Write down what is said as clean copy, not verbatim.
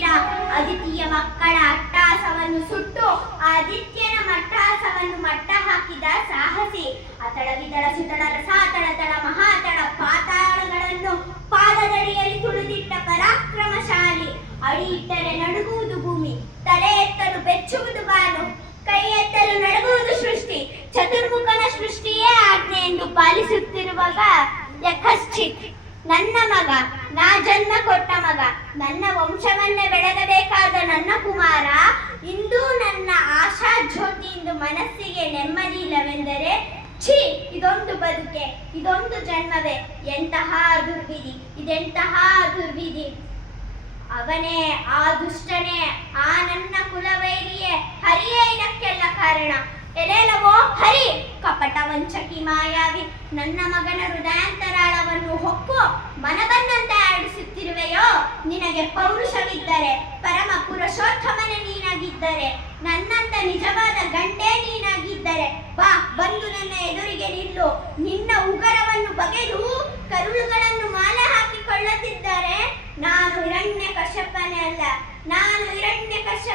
ವೀರ. ಅದಿತಿಯ ಮಕ್ಕಳ ಅಟ್ಟಹಾಸವನ್ನು ಸುಟ್ಟು ಆದಿತ್ಯನ ಮಟ್ಟಹಾಸವನ್ನು ಮಟ್ಟ ಹಾಕಿದ ಸಾಹಸಿ. ಅತಳ ವಿತಳ ಸುತಳ ರಸಾತಳ ತಳ ಮಹಾತಳ ಪಾತಾಳಗಳನ್ನು ಪಾದದಡಿಯಲ್ಲಿ ತುಳಿದಿಟ್ಟ ಪರಾಕ್ರಮಶಾಲಿ. ಅಡಿ ಇಟ್ಟರೆ ನಡುಗುವುದು ಭೂಮಿ, ತಲೆ ಎತ್ತಲು ಬೆಚ್ಚುವುದು ಬಾನು, ಕೈ ಎತ್ತಲು ನಡುಗುವುದು ಸೃಷ್ಟಿ. ಚತುರ್ಮುಖನ ಸೃಷ್ಟಿಯೇ ಆಜ್ಞೆ ಎಂದು ಪಾಲಿಸುತ್ತಿರುವಾಗ ಯಕಶ್ಚಿತ್ ನನ್ನ ಮಗ, ನಾ ಜನ್ಮ ಕೊಟ್ಟ ಮಗ, ನನ್ನ ವಂಶವನ್ನೇ ಬೆಳಗಬೇಕಾದ ನನ್ನ ಕುಮಾರ ಇಂದು ನನ್ನ ಆಶಾ ಜ್ಯೋತಿಯಿಂದ ಮನಸ್ಸಿಗೆ ನೆಮ್ಮದಿ ಇಲ್ಲವೆಂದರೆ ಛೀ, ಇದೊಂದು ಬದುಕೆ, ಇದೊಂದು ಜನ್ಮವೇ, ಎಂತಹ ದುರ್ವಿಧಿ, ಇದೆಂತಹ ದುರ್ವಿಧಿ. ಅವನೇ ಆ ದುಷ್ಟನೇ, ಆ ನನ್ನ ಕುಲವೈರಿಯೇ, ಹರಿಯೇ ಇದಕ್ಕೆಲ್ಲ ಕಾರಣ. ಎಲೆಲವೋ ಹರಿ, ಕಪಟ ವಂಚಕಿ ಮಾಯಾವಿ, ನನ್ನ ಮಗನ ಹೃದಯಾಂತರಾಳವನ್ನು ಹೊಕ್ಕು ಮನಬನ್ನಂತೆ ಆಡಿಸುತ್ತಿರುವೆಯೋ. ನಿನಗೆ ಪೌರುಷವಿದ್ದರೆ, ಪರಮ ಪುರುಷೋತ್ತಮನೇ ನೀನಾಗಿದ್ದರೆ, ನನ್ನಂತ ನಿಜವಾದ ಗಂಡೇ ನೀನಾಗಿದ್ದರೆ ಬಾ, ಬಂದು ನನ್ನ ಎದುರಿಗೆ ನಿಲ್ಲು. ನಿನ್ನ ಉಗರವನ್ನು ಬಗೆದು ಕರುಳುಗಳನ್ನು ಮಾಲೆ ಹಾಕಿಕೊಳ್ಳುತ್ತಿದ್ದರೆ ನಾನು ಹಿರಣ್ಯ ಕಶ್ಯಪನೇ ಅಲ್ಲ, ನಾನು ಹಿರಣ್ಯ ಕಶ್ಯಪ